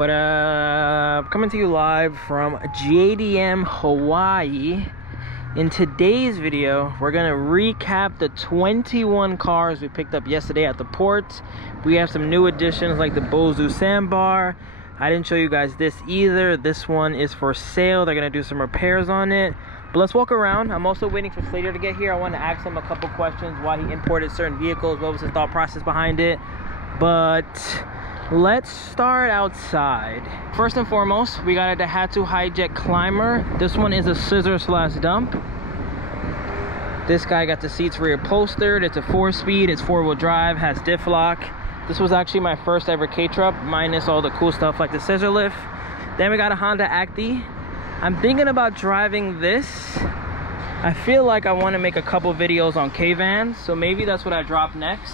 Coming to you live from JDM Hawaii. In today's video, we're gonna recap the 21 cars we picked up yesterday at the port. We have some new additions like the BOZO sandbar. I didn't show you guys this either. This one is for sale. They're gonna do some repairs on it. But let's walk around. I'm also waiting for Slater to get here. I want to ask him a couple questions, why he imported certain vehicles, what was his thought process behind it. But let's start outside. First and foremost, we got a Daihatsu Hijet Climber. This one is a scissor slash dump. This guy got the seats rear upholstered. It's a 4-speed, it's 4-wheel drive, has diff lock. This was actually my first ever Kei truck, minus all the cool stuff like the scissor lift. Then we got a Honda Acty. I'm thinking about driving this. I feel like I want to make a couple videos on Kei Vans, so maybe that's what I drop next.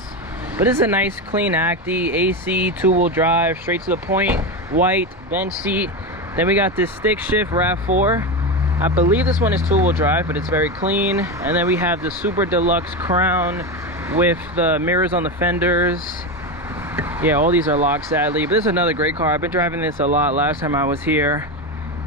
But this is a nice clean Acty, AC, 2-wheel drive, straight to the point, white, bench seat. Then we got this stick shift RAV4. I believe this one is 2-wheel drive, but it's very clean. And then we have the super deluxe crown with the mirrors on the fenders. Yeah, all these are locked sadly, but this is another great car. I've been driving this a lot last time I was here.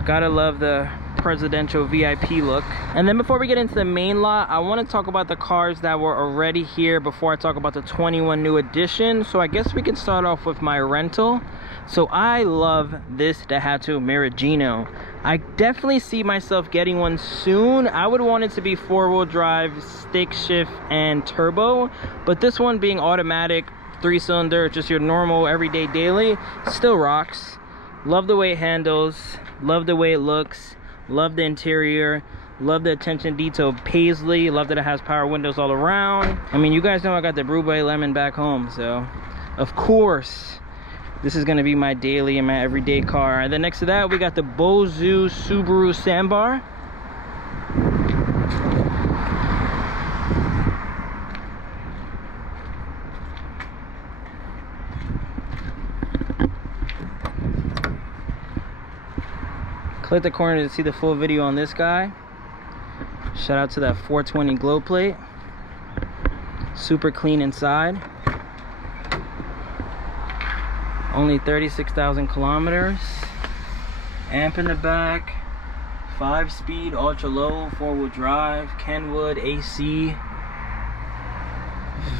Gotta love the presidential VIP look. And then before we get into the main lot, I want to talk about the cars that were already here before I talk about the 21 new additions. So I guess we can start off with my rental. So I love this Daihatsu Mira Gino. I definitely see myself getting one soon. I would want it to be 4-wheel drive, stick shift, and turbo. But this one being automatic, 3-cylinder, just your normal everyday daily, still rocks. Love the way it handles, love the way it looks, love the interior, love the attention detail paisley, love that it has power windows all around. I mean, you guys know I got the Brew by Lemon back home, so of course this is going to be my daily and my everyday car. And then next to that we got the BOZO Subaru sandbar. Click the corner to see the full video on this guy. Shout out to that 420 glow plate. Super clean inside. Only 36,000 kilometers. Amp in the back. 5-speed, ultra low, 4-wheel drive, Kenwood, AC.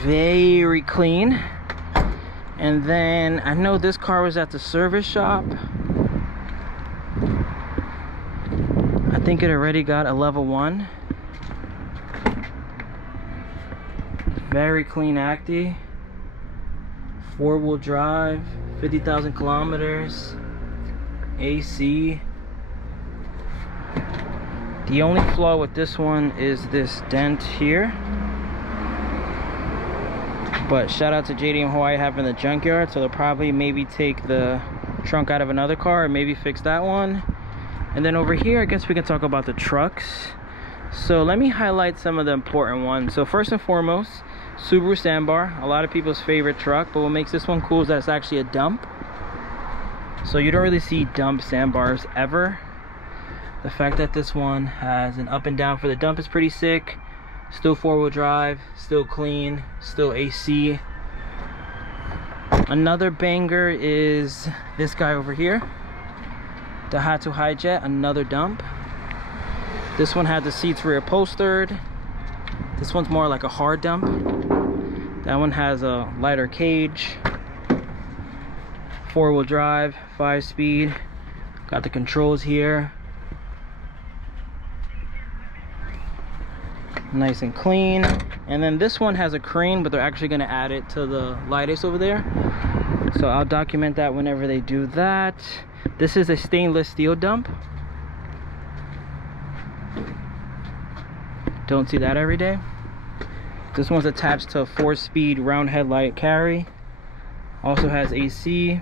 Very clean. And then I know this car was at the service shop. I think it already got a level 1. Very clean Acty. 4-wheel drive, 50,000 kilometers, AC. The only flaw with this one is this dent here. But shout out to JDM Hawaii having the junkyard, so they'll probably maybe take the trunk out of another car and maybe fix that one. And then over here, I guess we can talk about the trucks. So let me highlight some of the important ones. So first and foremost, Subaru sandbar, a lot of people's favorite truck, but what makes this one cool is that it's actually a dump. So you don't really see dump sandbars ever. The fact that this one has an up and down for the dump is pretty sick. Still 4-wheel drive, still clean, still AC. Another banger is this guy over here. Daihatsu Hijet, another dump. This one had the seats rear upholstered. This one's more like a hard dump. That one has a lighter cage. 4-wheel drive, 5-speed. Got the controls here. Nice and clean. And then this one has a crane, but they're actually going to add it to the lightest over there. So I'll document that whenever they do that. This is a stainless steel dump. Don't see that every day. This one's attached to a 4-speed round headlight carry. Also has AC,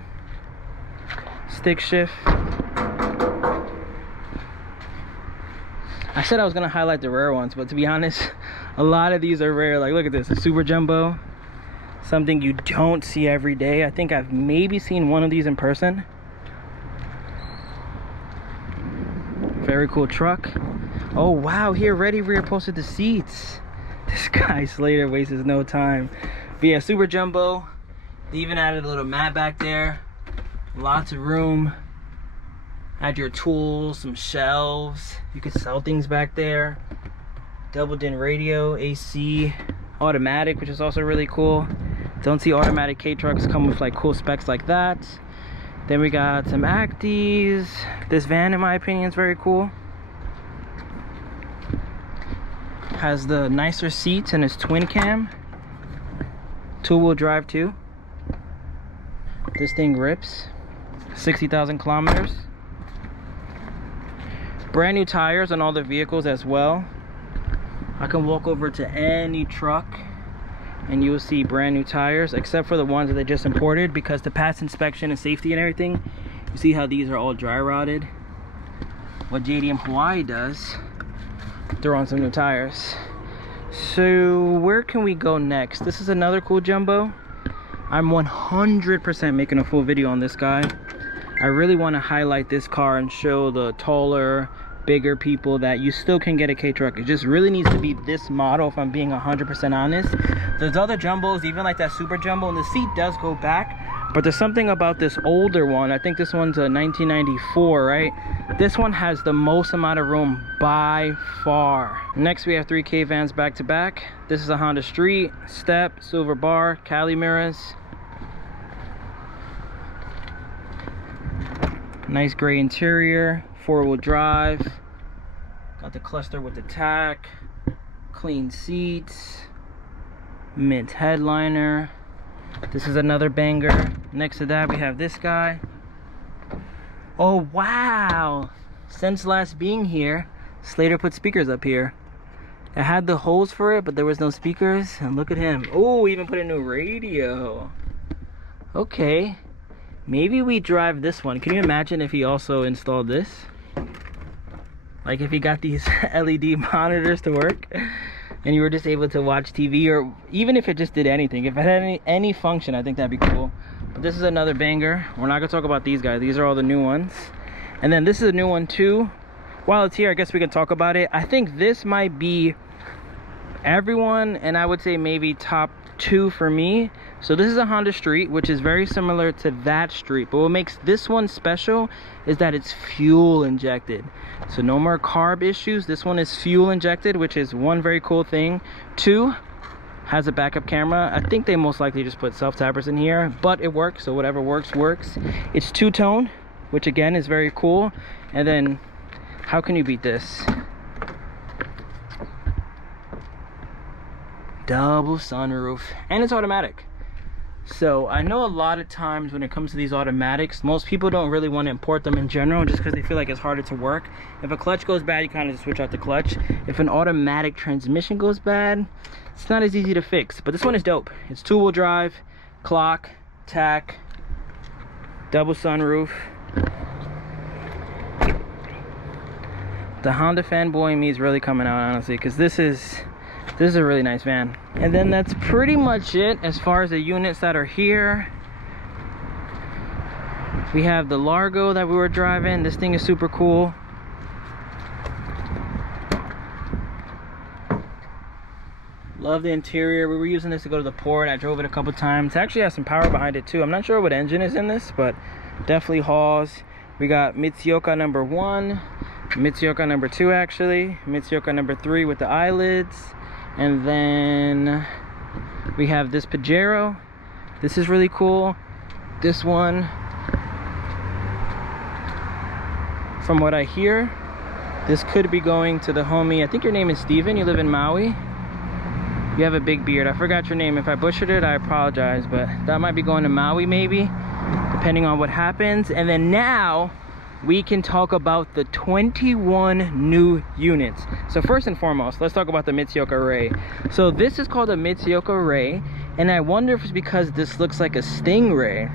stick shift. I said I was gonna highlight the rare ones, but to be honest, a lot of these are rare. Like, look at this, a super jumbo. Something you don't see every day. I think I've maybe seen one of these in person. Very cool truck. Oh wow, he already rear posted the seats. This guy Slater wastes no time. But yeah, super jumbo. They even added a little mat back there. Lots of room. Add your tools, some shelves. You can sell things back there. Double din radio, AC, automatic, which is also really cool. Don't see automatic Kei Trucks come with like cool specs like that. Then we got some Acties. This van, in my opinion, is very cool. Has the nicer seats and it's twin cam. Two-wheel drive too. This thing rips. 60,000 kilometers. Brand new tires on all the vehicles as well. I can walk over to any truck and you will see brand new tires, except for the ones that they just imported, because to pass inspection and safety and everything, you see how these are all dry rotted. What JDM Hawaii does, throw on some new tires. So where can we go next? This is another cool jumbo. I'm 100% making a full video on this guy. I really want to highlight this car and show the taller, bigger people that you still can get a Kei truck. It just really needs to be this model, if I'm being 100% honest. There's other jumbos, even like that super jumbo, and the seat does go back, but there's something about this older one. I think this one's a 1994, right? This one has the most amount of room by far. Next we have 3 Kei Vans back to back. This is a Honda Street, step, silver bar, Cali mirrors. Nice gray interior, 4-wheel drive. Got the cluster with the tack, clean seats, mint headliner. This is another banger. Next to that we have this guy. Oh wow! Since last being here, Slater put speakers up here. It had the holes for it, but there was no speakers. And look at him. Oh, even put a new radio. Okay. Maybe we drive this one. Can you imagine if he also installed this? Like if he got these LED monitors to work and you were just able to watch TV, or even if it just did anything. If it had any function, I think that'd be cool. But this is another banger. We're not gonna talk about these guys. These are all the new ones. And then this is a new one too. While it's here, I guess we can talk about it. I think this might be everyone, and I would say maybe top 2 for me. So this is a Honda Street, which is very similar to that Street, but what makes this one special is that it's fuel injected. So no more carb issues. This one is fuel injected, which is one very cool thing. 2, has a backup camera. I think they most likely just put self-tappers in here, but it works, so whatever works works. It's 2-tone, which again is very cool. And then how can you beat this? Double sunroof, and it's automatic. So I know a lot of times when it comes to these automatics, most people don't really want to import them in general, just because they feel like it's harder to work. If a clutch goes bad, you kind of just switch out the clutch. If an automatic transmission goes bad, it's not as easy to fix. But this one is dope. It's 2-wheel drive, clock, tack, double sunroof. The Honda fanboy in me is really coming out, honestly, because this is a really nice van. And then that's pretty much it as far as the units that are here. We have the Largo that we were driving. This thing is super cool. Love the interior. We were using this to go to the port. I drove it a couple times. It actually has some power behind it too. I'm not sure what engine is in this, but definitely hauls. We got Mitsuoka number 1, Mitsuoka number 2 actually, Mitsuoka number 3 with the eyelids. And then we have this Pajero. This is really cool. This one, from what I hear, this could be going to the homie. I think your name is Steven. You live in Maui. You have a big beard. I forgot your name. If I butchered it, I apologize. But that might be going to Maui maybe, depending on what happens. And then now we can talk about the 21 new units. So first and foremost, let's talk about the Mitsuoka Ray. So this is called a Mitsuoka Ray, and I wonder if it's because this looks like a Stingray.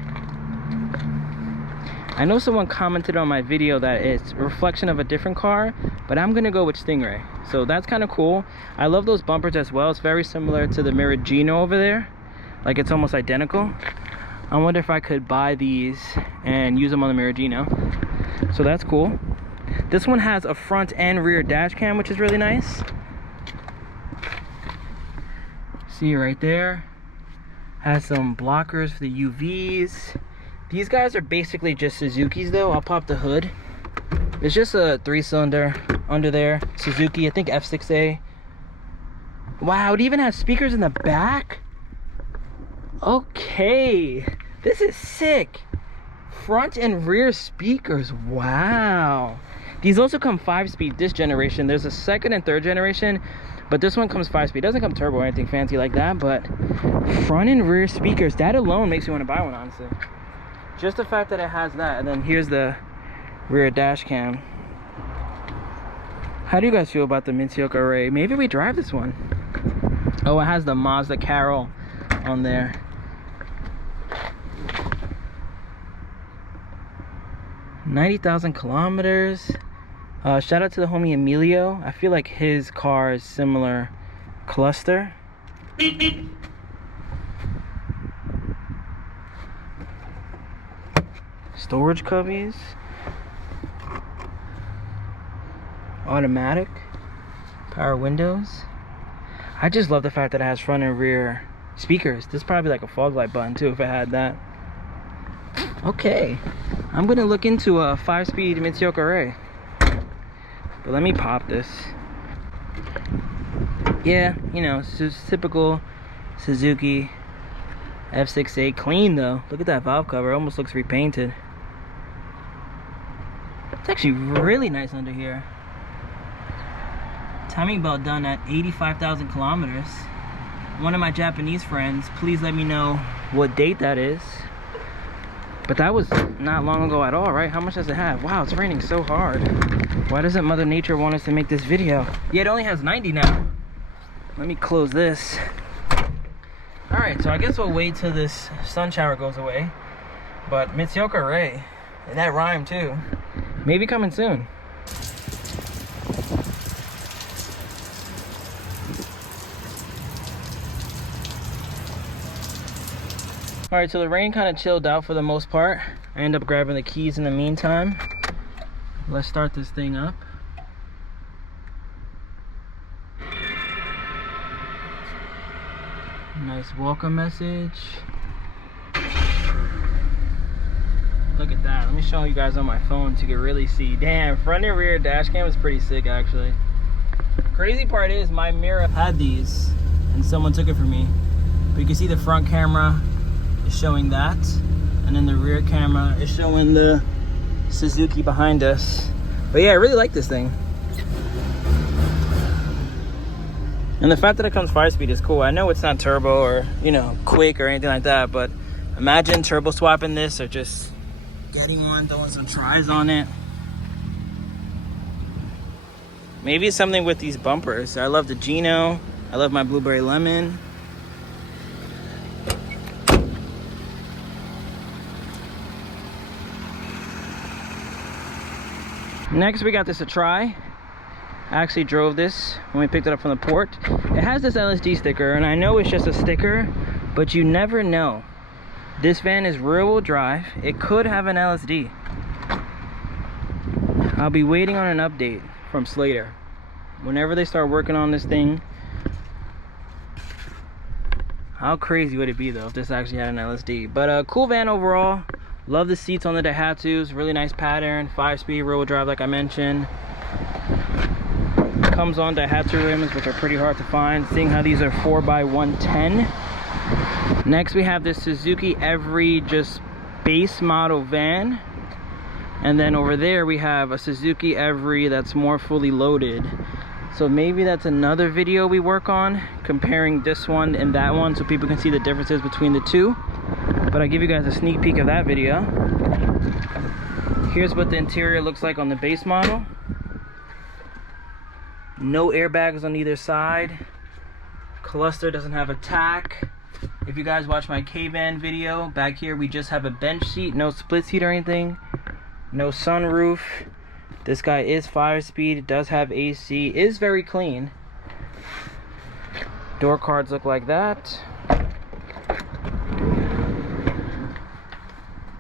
I know someone commented on my video that it's a reflection of a different car, but I'm gonna go with Stingray. So that's kind of cool. I love those bumpers as well. It's very similar to the Mira Gino over there. Like it's almost identical. I wonder if I could buy these and use them on the Mira Gino. So that's cool. This one has a front and rear dash cam, which is really nice. See right there. Has some blockers for the UVs. These guys are basically just Suzuki's though. I'll pop the hood. It's just a 3-cylinder under there. Suzuki, I think F6A. Wow, it even has speakers in the back? Okay, this is sick. Front and rear speakers, wow. These also come 5-speed this generation. There's a 2nd and 3rd generation, but this one comes 5-speed. Doesn't come turbo or anything fancy like that, but front and rear speakers, that alone makes me want to buy one, honestly. Just the fact that it has that. And then here's the rear dash cam. How do you guys feel about the Mitsuoka Ray? Maybe we drive this one. Oh, it has the Mazda Carol on there. $90,000 kilometers. Shout out to the homie Emilio. I feel like his car is similar cluster. Storage cubbies. Automatic. Power windows. I just love the fact that it has front and rear speakers. This is probably like a fog light button too if it had that. Okay, I'm gonna look into a 5-speed Mitsuoka Ray. But let me pop this. Yeah, you know, it's typical Suzuki F6A. Clean though. Look at that valve cover. It almost looks repainted. It's actually really nice under here. Timing belt done at 85,000 kilometers. One of my Japanese friends, please let me know what date that is. But that was not long ago at all, right? How much does it have? Wow, it's raining so hard. Why doesn't Mother Nature want us to make this video? Yeah, it only has 90 now. Let me close this. Alright, so I guess we'll wait till this sun shower goes away. But Mitsuoka Ray, and that rhyme too, maybe coming soon. Alright, so the rain kind of chilled out for the most part. I end up grabbing the keys in the meantime. Let's start this thing up. Nice welcome message. Look at that. Let me show you guys on my phone so you can really see. Damn, front and rear dash cam is pretty sick actually. Crazy part is my Mira had these and someone took it from me. But you can see the front camera is showing that, and then the rear camera is showing the Suzuki behind us. But yeah, I really like this thing. And the fact that it comes 5-speed is cool. I know it's not turbo or, you know, quick or anything like that, but imagine turbo swapping this or just getting one, throwing some tries on it. Maybe it's something with these bumpers. I love the Gino. I love my blueberry lemon. Next, we got this to try. I actually drove this when we picked it up from the port. It has this LSD sticker, and I know it's just a sticker, but you never know. This van is rear-wheel drive. It could have an LSD. I'll be waiting on an update from Slater. Whenever they start working on this thing. How crazy would it be though if this actually had an LSD? But cool van overall. Love the seats on the Daihatsus, really nice pattern, 5-speed rear-wheel drive like I mentioned. Comes on Daihatsu rims, which are pretty hard to find, seeing how these are 4x110. Next we have this Suzuki Every just base model van. And then over there we have a Suzuki Every that's more fully loaded. So maybe that's another video we work on, comparing this one and that one so people can see the differences between the two. But I'll give you guys a sneak peek of that video. Here's what the interior looks like on the base model. No airbags on either side. Cluster doesn't have a tack. If you guys watch my Kei Vans video, back here we just have a bench seat, no split seat or anything. No sunroof. This guy is 5-speed, does have AC, is very clean. Door cards look like that.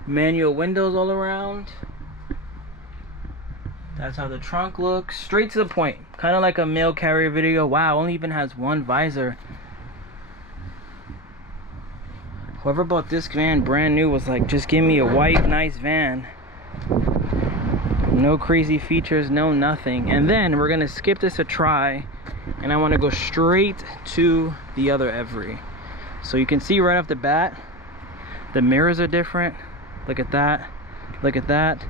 Manual windows all around. That's how the trunk looks. Straight to the point. Kind of like a mail carrier video. Wow, only even has one visor. Whoever bought this van brand new was like, just give me a white, nice van. No crazy features, no nothing. And then we're gonna skip this a try, and I wanna go straight to the other Every. So you can see right off the bat, the mirrors are different. Look at that, look at that.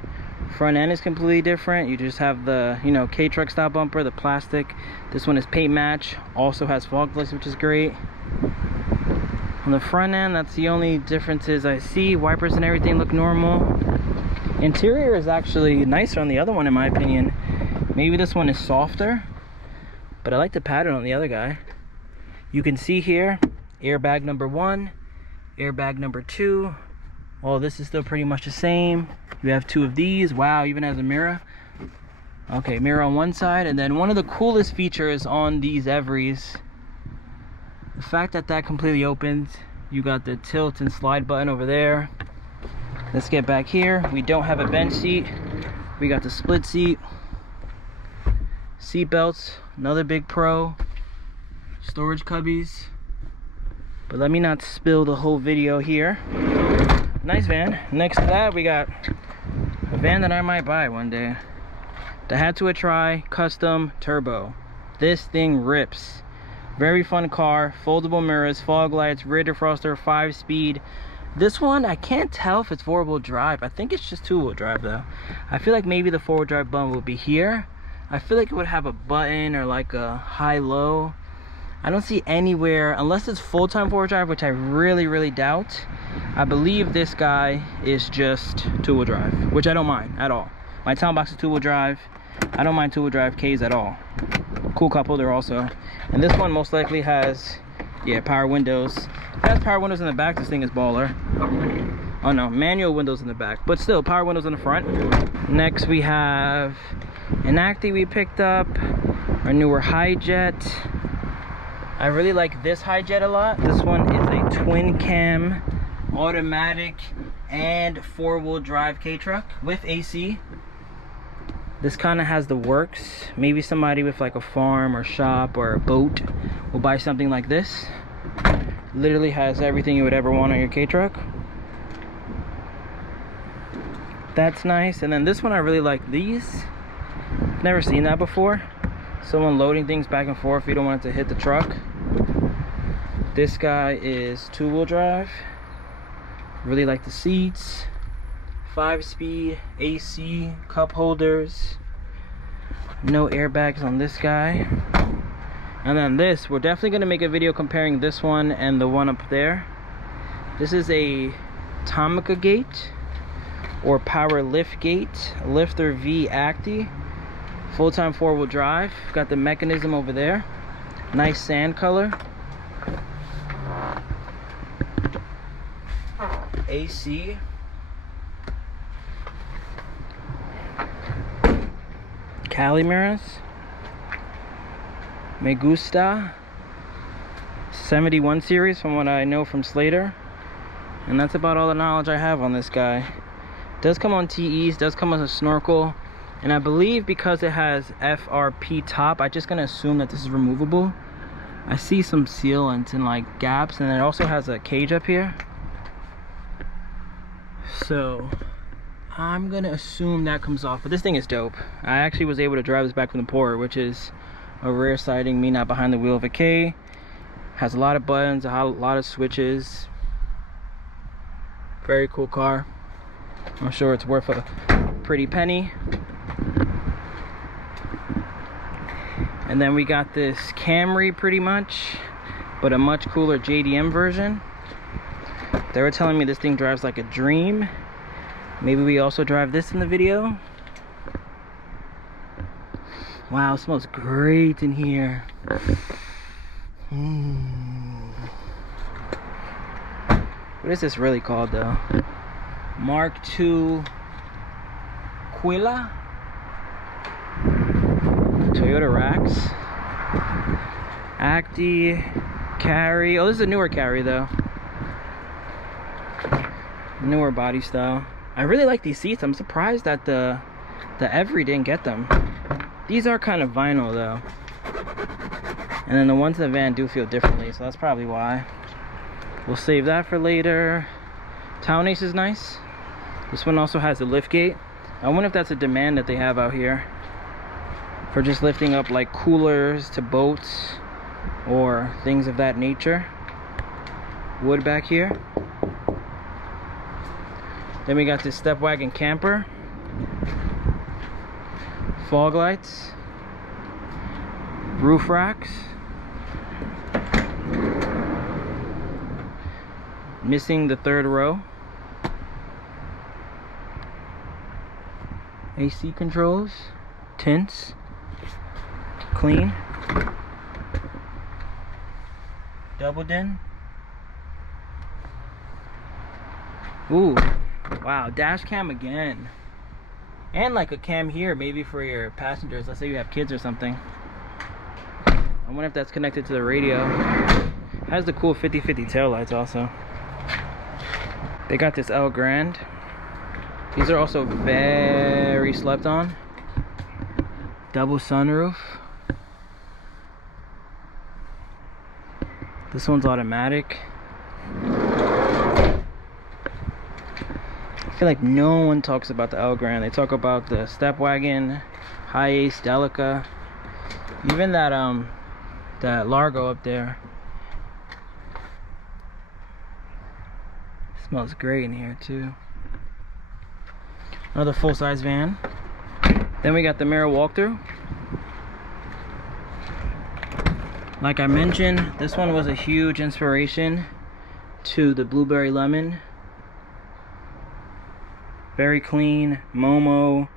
Front end is completely different. You just have the, you know, Kei Truck style bumper, the plastic. This one is paint match, also has fog lights, which is great. On the front end, that's the only differences I see. Wipers and everything look normal. Interior is actually nicer on the other one in my opinion. Maybe this one is softer, but I like the pattern on the other guy. You can see here, airbag number 1, airbag number 2. All this is still pretty much the same. You have 2 of these. Wow, even has a mirror. Okay, mirror on one side. And then one of the coolest features on these Everys, the fact that that completely opens. You got the tilt and slide button over there. Let's get back here. We don't have a bench seat. We got the split seat. Seat belts, another big pro. Storage cubbies. But let me not spill the whole video here. Nice van. Next to that, we got a van that I might buy one day. The Hattua Tri Custom Turbo. This thing rips. Very fun car. Foldable mirrors, fog lights, rear defroster, 5-speed. This one, I can't tell if it's 4-wheel drive. I think it's just 2-wheel drive though. I feel like maybe the 4-wheel drive button will be here. I feel like it would have a button or like a high-low. I don't see anywhere, unless it's full-time 4-wheel drive, which I really doubt. I believe this guy is just 2-wheel drive, which I don't mind at all. My town box is 2-wheel drive. I don't mind 2-wheel drive Ks at all. Cool cup holder also. And this one most likely has, yeah, power windows. If it has power windows in the back, this thing is baller. Oh no, manual windows in the back, but still power windows in the front. Next we have an Acty we picked up, our newer Hi-Jet. I really like this Hi-Jet a lot. This one is a twin cam, automatic, and 4-wheel drive Kei Truck with AC. This kind of has the works. Maybe somebody with like a farm or shop or a boat will buy something like this. Literally has everything you would ever want on your Kei Truck. That's nice. And then this one, I really like these. Never seen that before. Someone loading things back and forth. You don't want it to hit the truck. This guy is 2-wheel drive. Really like the seats. 5-speed, AC, cup holders. No airbags on this guy. And then this, we're definitely going to make a video comparing this one and the one up there. This is a Tomica gate or power lift gate, Lifter V Acty. Full-time 4-wheel drive. Got the mechanism over there. Nice sand color. AC. Cali mirrors. Me gusta. 71 series from what I know from Slater. And that's about all the knowledge I have on this guy. Does come on TEs, does come as a snorkel. And I believe because it has FRP top, I'm just gonna assume that this is removable. I see some sealants and like gaps, and it also has a cage up here. So I'm gonna assume that comes off, but this thing is dope. I actually was able to drive this back from the port, which is a rare sighting, me not behind the wheel of a Kei. Has a lot of buttons, a lot of switches. Very cool car. I'm sure it's worth a pretty penny. And then we got this Camry pretty much, but a much cooler JDM version. They were telling me this thing drives like a dream. Maybe we also drive this in the video. Wow, it smells great in here. What is this really called though? Mark II Quilla? Toyota Rax. Acty, Carry. Oh, this is a newer Carry though. Newer body style. I really like these seats. I'm surprised that the Every didn't get them. These are kind of vinyl though. And then the ones in the van do feel differently, so that's probably why. We'll save that for later. Town Ace is nice. This one also has a lift gate. I wonder if that's a demand that they have out here for just lifting up like coolers to boats or things of that nature. Wood back here. Then we got this step wagon camper. Fog lights. Roof racks. Missing the third row. AC controls. Tints. Clean. Double din. Ooh, wow, dash cam again. And like a cam here, maybe for your passengers. Let's say you have kids or something. I wonder if that's connected to the radio. Has the cool 50/50 taillights also. They got this El Grande. These are also very slept on. Double sunroof. This one's automatic. I feel like no one talks about the El Grande. They talk about the step wagon, High Ace, Delica, even that Largo up there. Smells great in here too. Another full-size van. Then we got the Mira walkthrough. Like I mentioned, this one was a huge inspiration to the Blueberry Lemon. Very clean, Momo.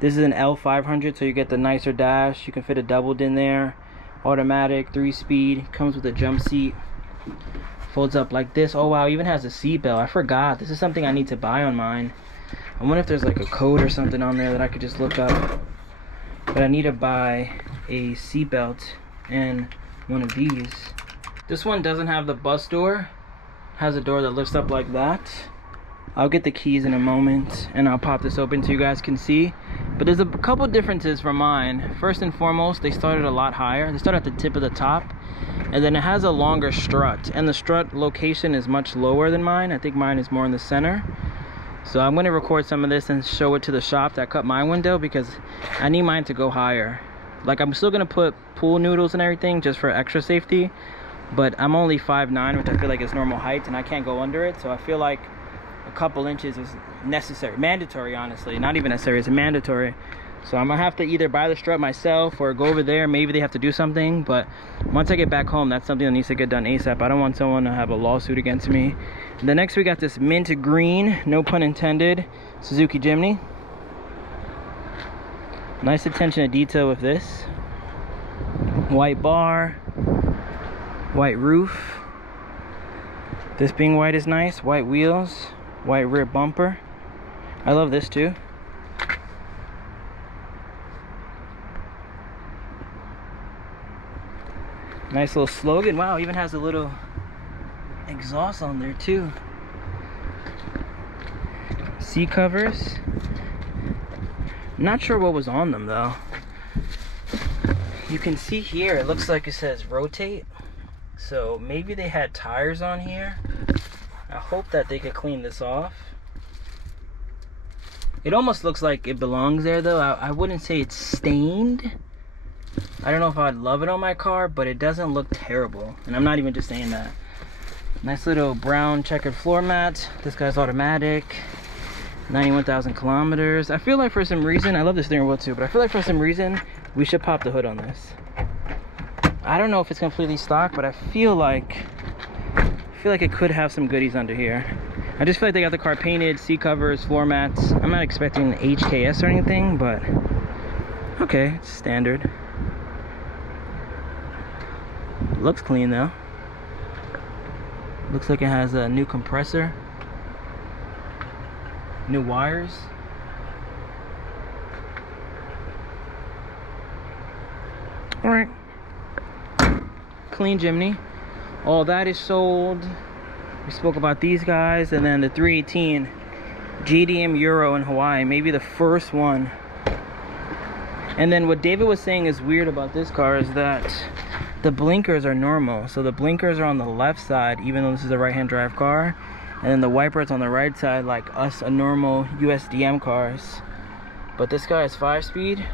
This is an L500, so you get the nicer dash. You can fit a double din there. Automatic, 3-speed. Comes with a jump seat. Folds up like this. Oh wow, even has a seat belt. I forgot. This is something I need to buy on mine. I wonder if there's like a code or something on there that I could just look up. But I need to buy a seat belt and one of these. This one doesn't have the bus door. Has a door that lifts up like that. I'll get the keys in a moment and I'll pop this open so you guys can see. But there's a couple differences from mine. First and foremost, they started a lot higher. They start at the tip of the top, and then it has a longer strut, and the strut location is much lower than mine. I think mine is more in the center. So I'm going to record some of this and show it to the shop that cut my window, because I need mine to go higher. Like, I'm still going to put pool noodles and everything just for extra safety, but I'm only 5'9", which I feel like is normal height, and I can't go under it. So I feel like a couple inches is necessary, mandatory, honestly. Not even necessary, it's mandatory. So I'm gonna have to either buy the strut myself or go over there. Maybe they have to do something, but once I get back home, that's something that needs to get done ASAP. I don't want someone to have a lawsuit against me. And then next we got this mint green, no pun intended, Suzuki Jimny. Nice attention to detail with this. White bar, white roof. This being white is nice. White wheels, white rear bumper. I love this too. Nice little slogan. Wow, even has a little exhaust on there too. Seat covers. Not sure what was on them though. You can see here, it looks like it says rotate. So maybe they had tires on here. I hope that they could clean this off. It almost looks like it belongs there though. I wouldn't say it's stained. I don't know if I'd love it on my car, but it doesn't look terrible. And I'm not even just saying that. Nice little brown checkered floor mat. This guy's automatic. 91,000 kilometers. I feel like for some reason, I love this steering wheel too, but I feel like for some reason, we should pop the hood on this. I don't know if it's completely stock, but I feel like it could have some goodies under here. I just feel like they got the car painted, seat covers, floor mats. I'm not expecting HKS or anything, but okay, it's standard. Looks clean though. Looks like it has a new compressor, new wires. All right, clean Jimny. All that is sold. We spoke about these guys, and then the 318 JDM Euro in Hawaii, maybe the first one. And then what David was saying is weird about this car is that the blinkers are normal. So the blinkers are on the left side, even though this is a right-hand drive car. And then the wipers on the right side, like us, a normal USDM cars. But this guy is 5-speed.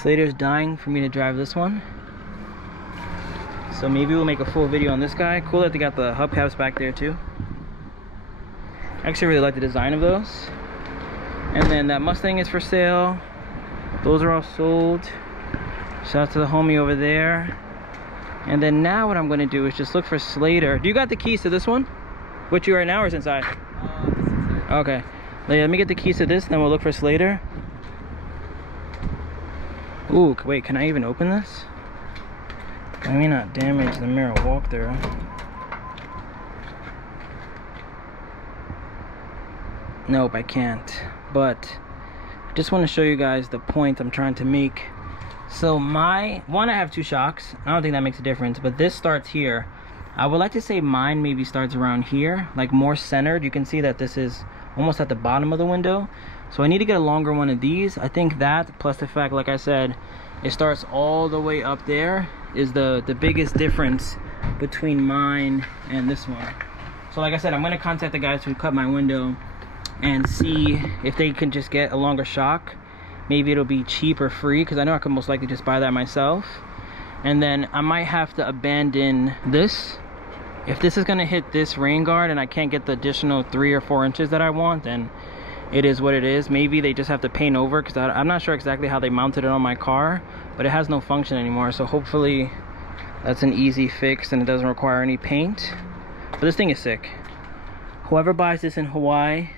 Slater's dying for me to drive this one. So maybe we'll make a full video on this guy. Cool that they got the hubcaps back there too. I actually really like the design of those. And then that Mustang is for sale. Those are all sold. Shout out to the homie over there. And then now what I'm going to do is just look for Slater. Do you got the keys to this one? With you right now or is it inside? It's inside. Okay. Let me get the keys to this, then we'll look for Slater. Ooh, wait, can I even open this? I may not damage the Mira walkthrough. Nope, I can't. But I just want to show you guys the point I'm trying to make. So I have 2 shocks. I don't think that makes a difference, but this starts here. I would like to say mine maybe starts around here, like more centered. You can see that this is almost at the bottom of the window. So I need to get a longer one of these. I think that, plus the fact, like I said, it starts all the way up there, is the biggest difference between mine and this one. So like I said, I'm going to contact the guys who cut my window and see if they can just get a longer shock. Maybe it'll be cheap or free, because I know I could most likely just buy that myself. And then I might have to abandon this. If this is going to hit this rain guard and I can't get the additional 3 or 4 inches that I want, then it is what it is. Maybe they just have to paint over, because I'm not sure exactly how they mounted it on my car, but it has no function anymore. So hopefully that's an easy fix and it doesn't require any paint. But this thing is sick. Whoever buys this in Hawaii,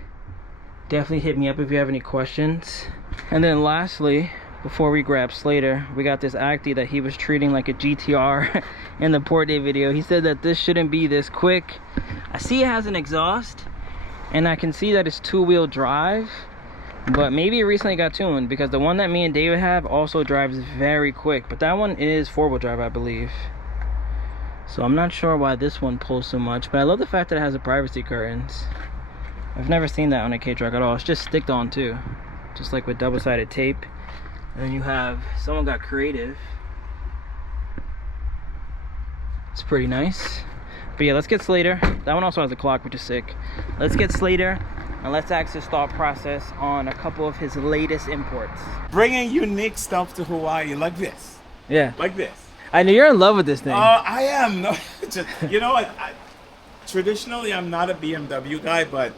definitely hit me up if you have any questions. And then lastly, before we grab Slater, we got this Acty that he was treating like a GTR in the port day video. He said that this shouldn't be this quick. I see it has an exhaust, and I can see that it's 2-wheel drive, but maybe it recently got tuned, because the one that me and David have also drives very quick, but that one is 4-wheel drive, I believe. So I'm not sure why this one pulls so much, but I love the fact that it has the privacy curtains. I've never seen that on a Kei truck at all. It's just sticked on too, just like with double-sided tape. And then you have, someone got creative. It's pretty nice. But yeah, let's get Slater. That one also has a clock, which is sick. Let's get Slater, and let's ask his thought process on a couple of his latest imports. Bringing unique stuff to Hawaii like this. Yeah. Like this. I know you're in love with this thing. I am. No, just, you know what? Traditionally, I'm not a BMW guy, but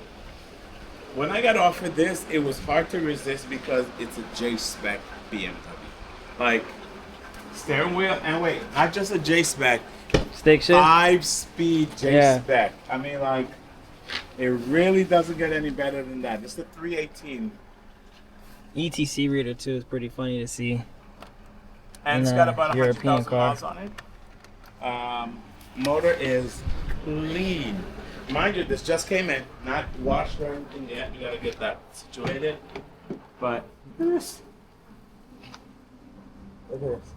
when I got offered this, it was hard to resist because it's a J-spec BMW. Like, steering wheel, and wait, not just a J-spec. Stick shift? 5-speed J-spec. Yeah. I mean, like, it really doesn't get any better than that. It's the 318. ETC reader too is pretty funny to see. And it's got about 100,000 miles on it. Motor is clean. Mind you, this just came in, not washed or anything yet. You gotta get that situated. But look at this. Look at this.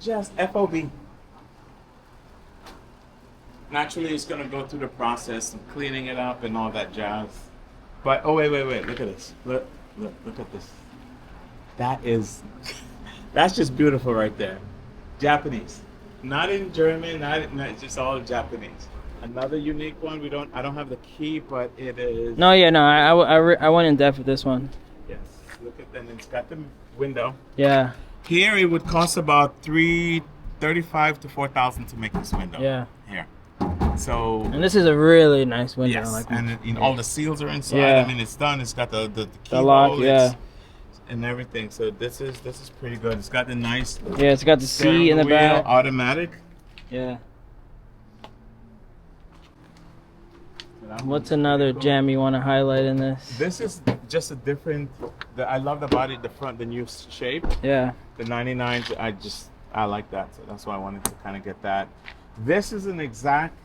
Just FOB. Naturally, it's gonna go through the process of cleaning it up and all that jazz. But oh wait, look at this. Look at this. That is, that's just beautiful right there. Japanese, not in German, not just all Japanese. Another unique one. I don't have the key, but it is. No, yeah, no. I went in depth with this one. Yes. Look at that. It's got the window. Yeah. Here it would cost about $335 to $4,000 to make this window. Yeah. Here. So. And this is a really nice window. Yes. Like, and you know, all the seals are inside. Yeah. I mean, it's done. It's got the key the lock. hole, Yeah. And everything. So this is pretty good. It's got the nice. Yeah. It's got the C in the back. Automatic. Yeah. What's another gem you want to highlight in this? This is just a different. I love the body, the front, the new shape. Yeah. The 99s, I like that, so that's why I wanted to kind of get that. This is an exact.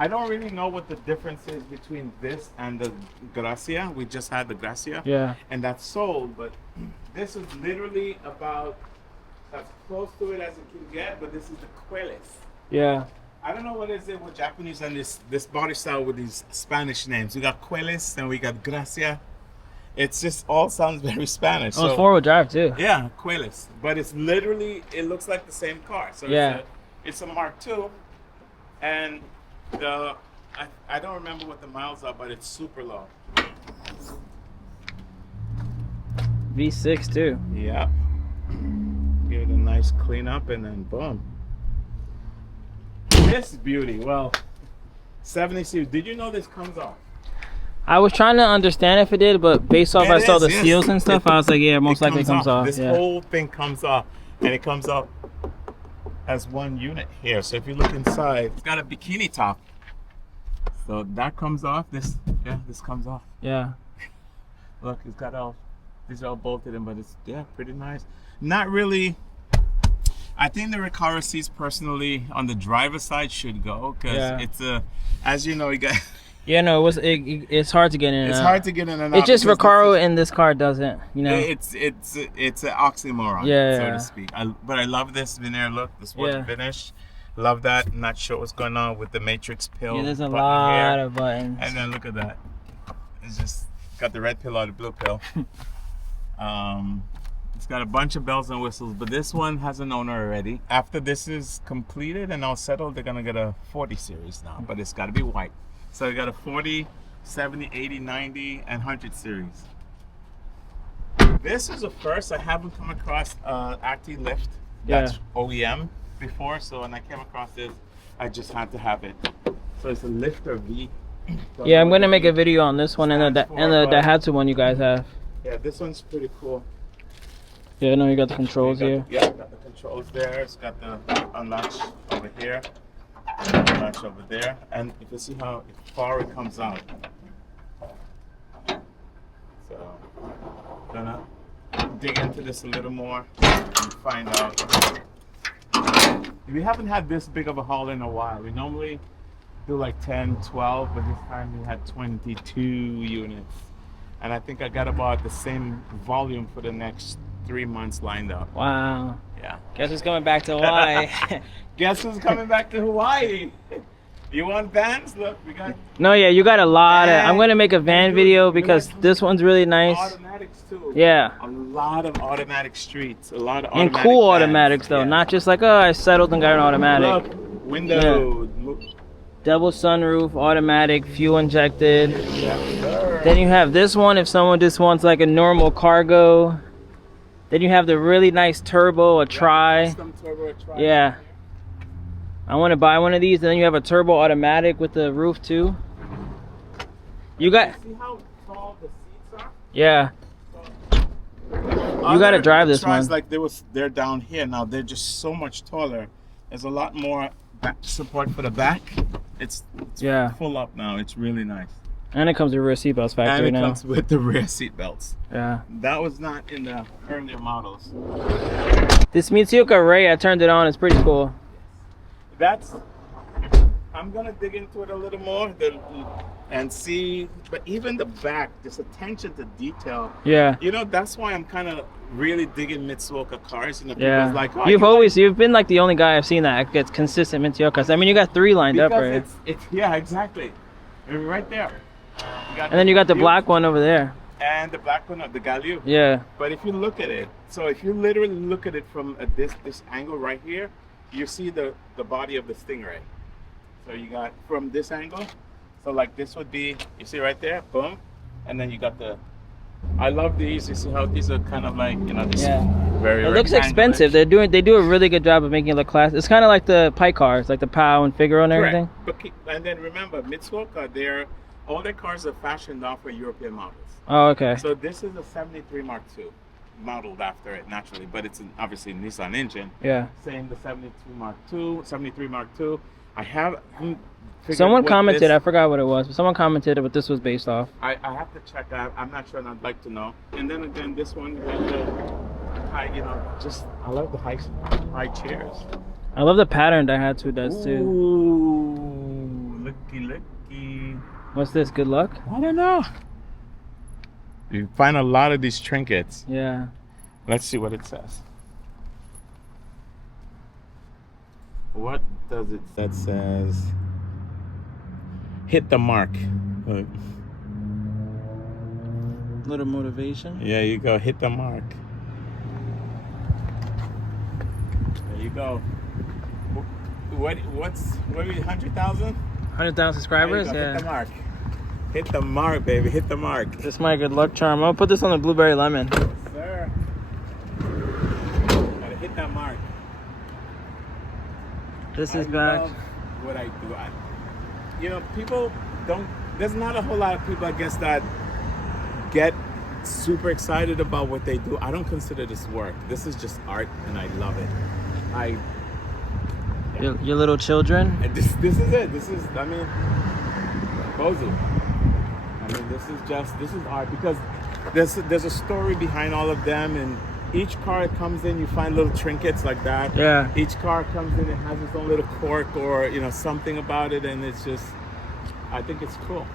I don't really know what the difference is between this and the Gracia. We just had the Gracia. Yeah. And that's sold, but this is literally about as close to it as it can get. But this is the Queles. Yeah. I don't know what is it with Japanese and this body style with these Spanish names. We got Queles and we got Gracia. It's just all sounds very Spanish. Oh, it's 4-wheel drive too. Yeah, Qualis. But it's literally, it looks like the same car. So yeah. it's a Mark II. And I don't remember what the miles are, but it's super low. V6 too. Yeah. Give it a nice cleanup and then boom. This beauty, well, 70 series. Did you know this comes off? I was trying to understand if it did, but based off I saw the yes. seals and stuff, I was like, yeah, most likely it comes off. This Yeah. whole thing comes off, and it comes off as one unit here. So if you look inside, it's got a bikini top. So that comes off. This comes off. Yeah. Look, it's got all, these are all bolted in, but it's, yeah, pretty nice. Not really. I think the Recaro seats personally on the driver's side should go, because it's a, as you know, you got. Yeah, no, it's hard to get in. It's hard to get in and out. It's just Recaro in this car doesn't, you know. It's an oxymoron, so to speak. But I love this veneer look, this wood finish. Love that. I'm not sure what's going on with the matrix pill. Yeah, there's a lot of buttons. And then look at that. It's just got the red pill or the blue pill. It's got a bunch of bells and whistles, but this one has an owner already. After this is completed and all settled, they're gonna get a 40 series now, but it's gotta be white. So you got a 40, 70, 80, 90, and 100 series. This is a first. I haven't come across Acty lift that's OEM before, so when I came across this, I just had to have it. So it's a lifter V. So yeah, I'm gonna make a video on this one and the Daihatsu one you guys have. Yeah, this one's pretty cool. Yeah, no, you got the controls here. Yeah, got the controls there. It's got the unlatch over here. Unlatch over there. And you can see how far it comes out. So, gonna dig into this a little more and find out. We haven't had this big of a haul in a while. We normally do like 10, 12, but this time we had 22 units. And I think I got about the same volume for the next 3 months lined up. Wow. Yeah. Guess who's coming back to Hawaii? Guess who's coming back to Hawaii? You want vans? Look, we got. No, yeah, you got a lot of. I'm gonna make a van video because this one's really nice. Automatics too. Yeah. A lot of automatic streets. A lot of automatic. And cool vans. automatics though, not just like, oh, I settled and got an automatic. Look, window. Look. Double sunroof, automatic, fuel injected. Yeah, then you have this one if someone just wants like a normal cargo. Then you have the really nice turbo, a tri. Custom turbo, a tri. Yeah. I want to buy one of these. And then you have a turbo automatic with the roof too. You got. See how tall the seats are? Yeah. You got to drive this one. Like they're down here now. They're just so much taller. There's a lot more back support for the back. It's full up now. It's really nice. And it comes with rear seatbelts factory now. And it comes with the rear seatbelts. Yeah. That was not in the earlier models. This Mitsuoka Ray, I turned it on. It's pretty cool. I'm gonna dig into it a little more and see. But even the back, this attention to detail. Yeah. You know, that's why I'm kind of really digging Mitsuoka cars. You know, people's like, oh, you've been like the only guy I've seen that gets consistent Mitsuokas. I mean, you got 3 lined up, right? Yeah, exactly. Right there. And then you got the black one over there. And the black one of the Galil. Yeah. But if you look at it, so if you literally look at it from this angle right here, you see the body of the Stingray. So you got from this angle, so like this would be, you see right there, boom, and then you got the. I love these. You see how these are kind of like, you know, this very. It looks expensive. They do a really good job of making it look classy. It's kind of like the Pike cars, like the POW and Figaro and everything. Correct. And then remember, Mitsuoka, all their cars are fashioned off for European models. Oh, okay. So this is a 73 Mark II, modeled after it naturally, but it's obviously a Nissan engine. Yeah. Same the 73 Mark II. I have. Someone commented, I forgot what it was, but someone commented what this was based off. I have to check. I'm not sure, and I'd like to know. And then again, this one has the high, you know, just I love the high chairs. I love the pattern Daihatsu does too. Ooh, looky. What's this? Good luck? I don't know. You find a lot of these trinkets. Yeah. Let's see what it says. What does it? That says. Hit the mark. Little motivation. Yeah, you go. Hit the mark. There you go. What's 100,000? 100,000 subscribers. Yeah. Hit the Yeah. mark. Hit the mark, baby. Hit the mark. This is my good luck charm. I'll put this on the blueberry lemon. Yes, sir. Gotta hit that mark. This is I back. love what I do. You know, people don't. There's not a whole lot of people, I guess, that get super excited about what they do. I don't consider this work. This is just art, and I love it. Your little children. And this is it. This is, I mean, Bozo. I mean, this is art, because there's a story behind all of them, and each car that comes in, you find little trinkets like that. Yeah. Each car comes in, it has its own little quirk or, you know, something about it, and it's just, I think it's cool.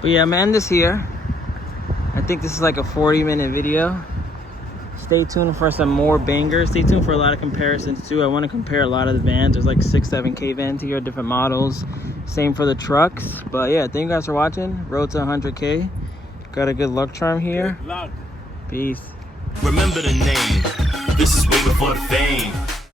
But yeah, I'm gonna end this here. I think this is like a 40-minute video. Stay tuned for some more bangers. Stay tuned for a lot of comparisons too. I want to compare a lot of the vans. There's like 6-7 Kei Vans here, different models. Same for the trucks. But yeah, thank you guys for watching. Road to 100K. Got a good luck charm here. Good luck. Peace. Remember the name. This is way before the fame.